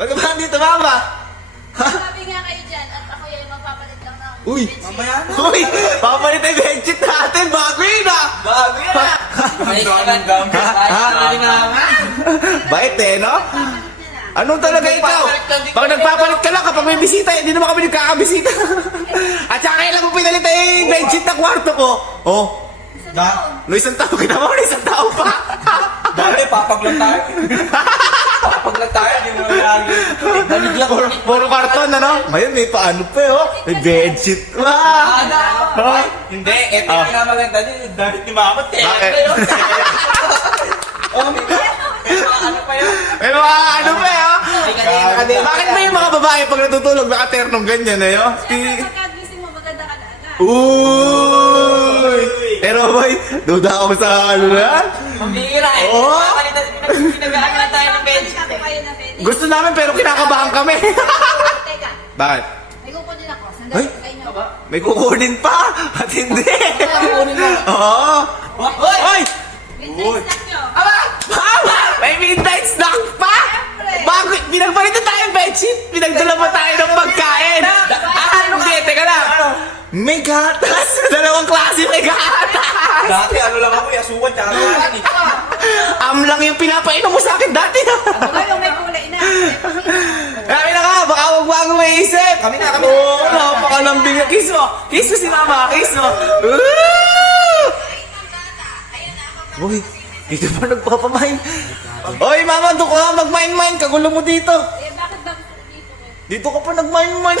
Ba't ba dito, mama? Sabi nga kayo dyan at ako yung magpapalit lang ng Uy! Mamaya na. Uy! Papalit yung bedsheet natin! Bago yun ah! Bago yan ah. Ay, ang gamit. Ay, naman. Bait eh, no? papalit niya na. Anong talaga ikaw? Pag nagpapalit ka lang kapag may bisita, hindi naman kami nagkakabisita. At saka kailan mo pinalit yung bedsheet na kwarto ko? Oh, Isang taon. no isang tao, kita mo na isang tao pa. Dati, papaglang tayo. Papaglang tayo, hindi mo nalagi. Banig lang. Puro karton, ano? Ngayon may paano pa eh, oh. May bedsheet. Wow! Ay, hindi. Ito yung nga maganda din. Yung damit ni Mamot eh. Bakit? Oh, may ano pa yun? May mga ano pa eh, oh. Kadena. Bakit ba yung mga babae pag natutulog nakaternong ganyan eh, oh? Siyempre, pagkagising mo, maganda ka na agad. Uy! Pero boy, duda ako sa ano na. Pambihira eh. Oo. Pinagahan na tayo ng bench. Ako kayo na pwede. Gusto namin pero kinakabahan kami. Teka, Bakit? may kukunin ako. Ay? Sandali, kayo nyo. May kukunin pa! At hindi! Kukunin mo. Oo! Hoy! Oy! Midnight snack nyo. Aba! Aba! May midnight snack pa! Bago, pinagpalitan tayo ng bedsheet! Pinagdala pa tayo ng pagkain! Anong dete ka lang? May gatas! Dalawang klase may gatas! Dati ano lang ako, asukan tsaka kanin eh. Lang yung pinapainom mo sa akin dati! Ano ba yung may kulay na? Kami na ka! Baka huwag bago may isip! Kami na. Oo! Napakalambing na kiss mo! Kiss mo si mama! Kiss mo! Uy! Dito pa nagpapamain! Oy mama! Doon ka mag-main-main! Kagulo mo dito! Eh, bakit ba gusto dito eh? Dito ka pa nag-main-main!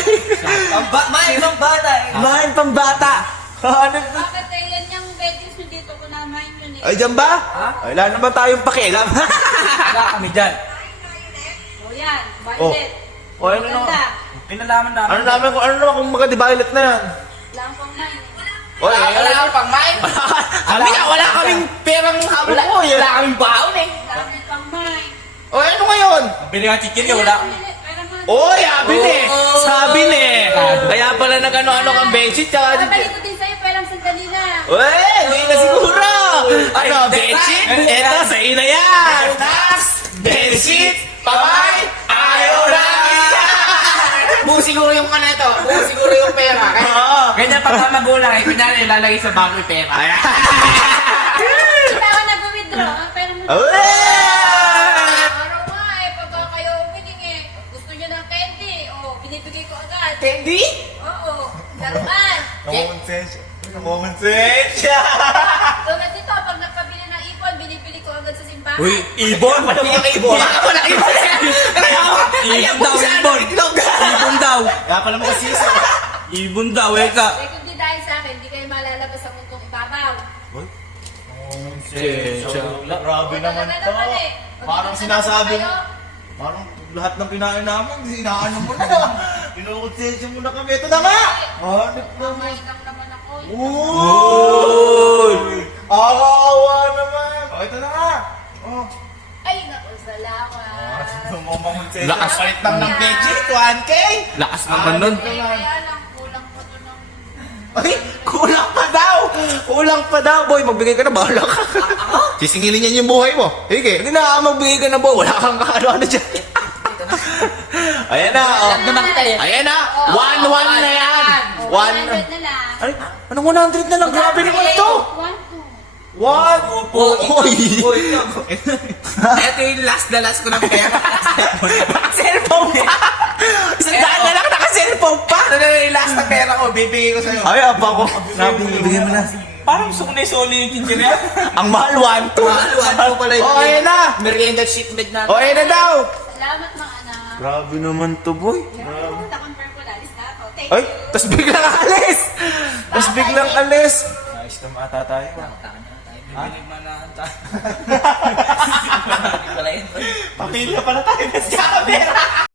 Main ng bata eh. Main pang bata! Ano to? Bakit eh, yan yung beddings nyo dito ko naman yun eh. Ay, dyan ba? Ay, wala naman tayong pakialam. Wala kami dyan. O yan, violet. O, ano naman? Maganda. Pinalaman namin. Ano naman kung magka-violet na yan? Lang pang mine. Oy, Wala kami pang main. wala kaming perang habol ko. Wala kaming baon eh. Dami pang mine. O, ano ngayon? Bili nga chicken wala. Oy, sabi ni! Oo. Sabi ni! Kaya pala nag-ano-ano kang bedsheet, tsaka... Babalik ko din sa'yo, pero sandali na. Uy, hindi na siguro! Ay, Ano, hindi. bedsheet? Ay, Eto, sa ina yan! Bedsheet! Pabay! Ayaw na! Buo siguro yung ano ito. Buo siguro yung pera. Oo. Ganyan pagka magulang eh. Kunyari ilalagay sa bangko yung pera. Ayan! Hindi pa ako nag-withdraw, pero Uy! araw nga eh, pagka kayo winning eh, gusto nyo ng candy, o binibigay ko agad. Candy? Oo, laruan. Namumonsensya! Tulad dito, pag nagpabili ng ipon, binibili ko agad sa simbahan. Uy, ibon! Wala mo ibon! Wala ibon! Ibon daw, ibon. Ibon daw. Kaya pala mo kasi isa. Ibon daw, eh ka. Eh, kung di dahil sa akin, di kayo malalabas sa mundong ibabaw. Grabe naman Talaga to. naman eh. Pag Parang nagtatanong sinasabi kayo, mo. Parang lahat ng kinain namin, inaano mo na. Pinukonsensya mo na kami. Ito na nga! Hanip naman. mamain lang naman ako. Uy! Akawa naman. O, ito na nga. Oh. Ay, naku, salamat. Lakas palit lang ng bedsheet, 1K. Lakas naman nun. Eh, kaya lang, kulang pa to ng... Ay, kulang pa daw! Kulang pa daw, boy. Magbigay ka na, bahala ka. Sisingilin niyan yung buhay mo. Sige, hindi na magbigay ka na, boy. Wala kang ano-ano dyan. Ayan na, oh. Ayan na, 1-1 na yan. 100 na lang. Ay, anong 100 na lang? Grabe naman to. 1, 2. What? Uy! Ito yung last na last ko ng pera. Naka-cellphone pa! Isang daan na lang naka-cellphone pa! Ito na yung last na pera ko. Bibigay ko sa'yo. Ay, apa ko. Nabibigyan mo na. Parang sukli-suli yung kinsin yan. Ang mahal, 1-2. Mahal, 1-2 pala yun. Okay na. Merienda sheet bed natin. Okay na daw. Salamat mga anak. Grabe naman to, boy. Na-confirm ko na, alis na ako. Thank Ay, you. tas biglang alis! Tas biglang alis! Ayos na mata tayo. Bibinig man na ang tayo. Papilya pala tayo sa camera!